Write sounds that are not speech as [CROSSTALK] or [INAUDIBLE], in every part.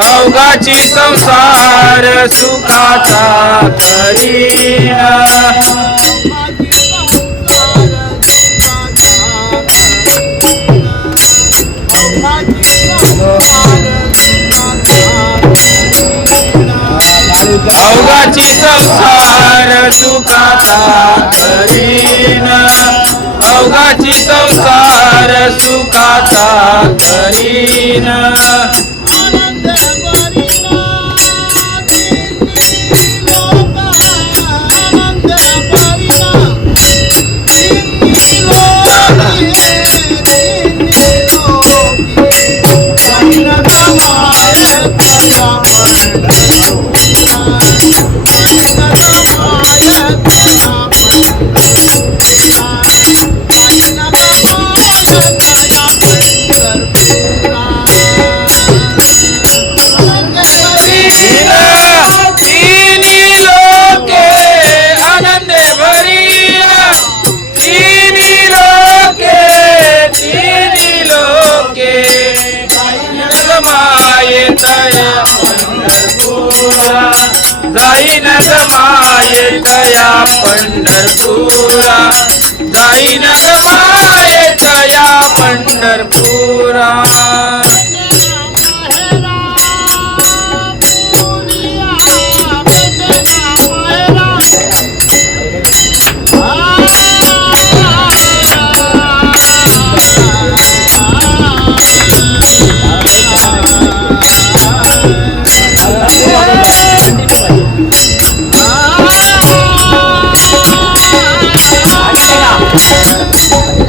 अवघाची संसार सुखाचा करीना. सुखाचा करीन. अवघाची संसार सुखाचा करीन.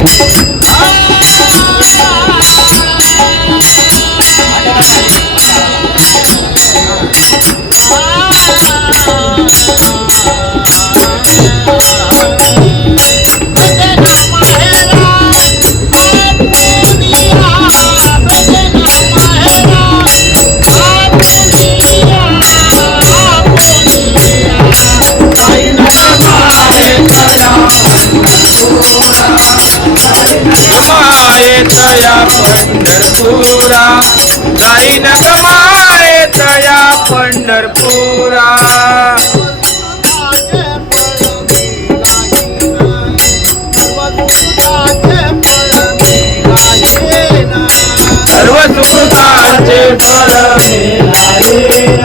गमाये [LAUGHS] पंढरपुरा. जाईन गमाये तया पंढरपुरा. सर्व सुकृतांचे फळ मिळालीन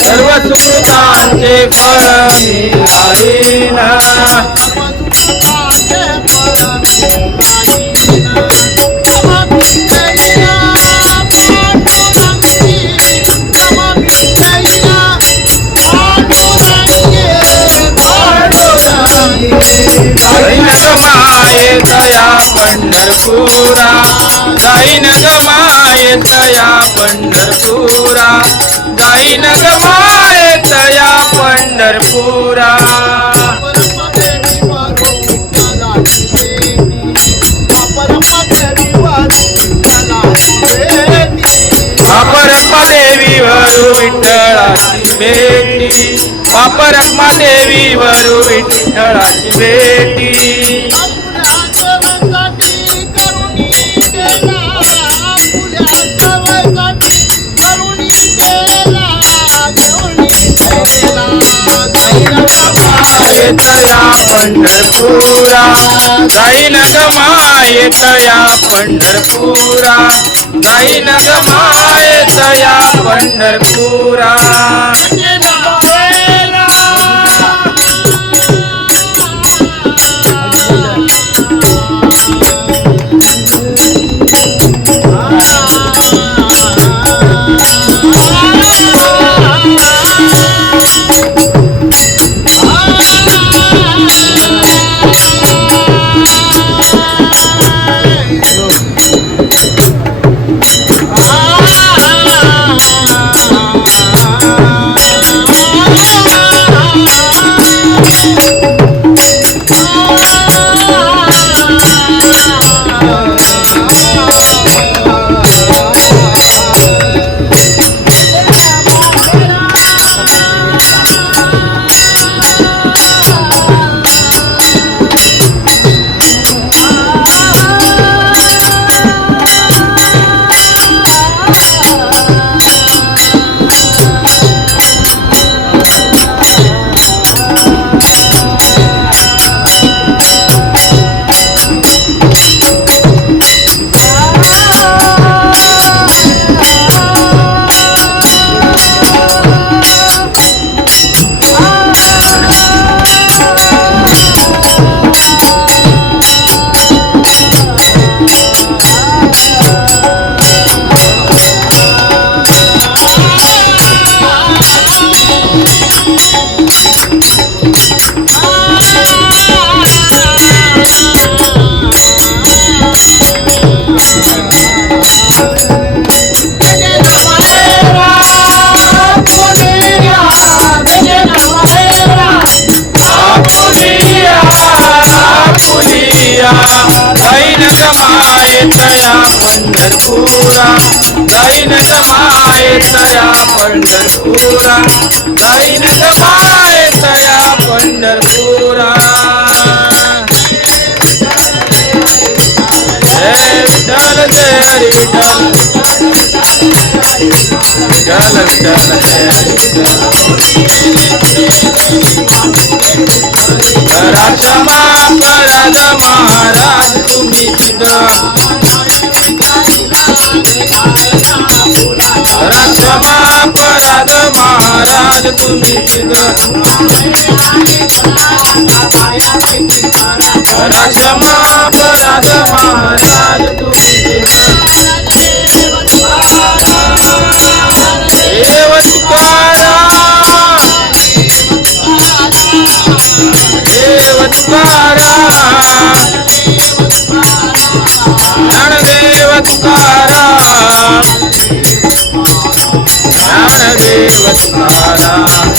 सर्व सुकृतांचे फळ मिळालीन पंढरपुरा. जाईन गमाये तया पंढरपुरा. जाईन गमाये तया पंढरपुरा. पापरप्पा देवी वरू विठ्ठळाची भेटी. पापरप्पा देवी वरू विठ्ठळाची भेटी. पंढरपुरा. जाईन गमाये तया पंढरपुरा. जाईन गमाये तया पंढरपुरा. पंढरपुरा जाईन ग तया पंढरपुरा. जाईन ग तया पंढरपुरा. जय विठ्ठल जय हरी विठ्ठल. विठ्ठल विठ्ठल जय हरी विठ्ठल. महाराज तुम्ही तिथं क्षमा पराध महाराज तुम्ही तिथं देव तुकाराम देव तुकाराम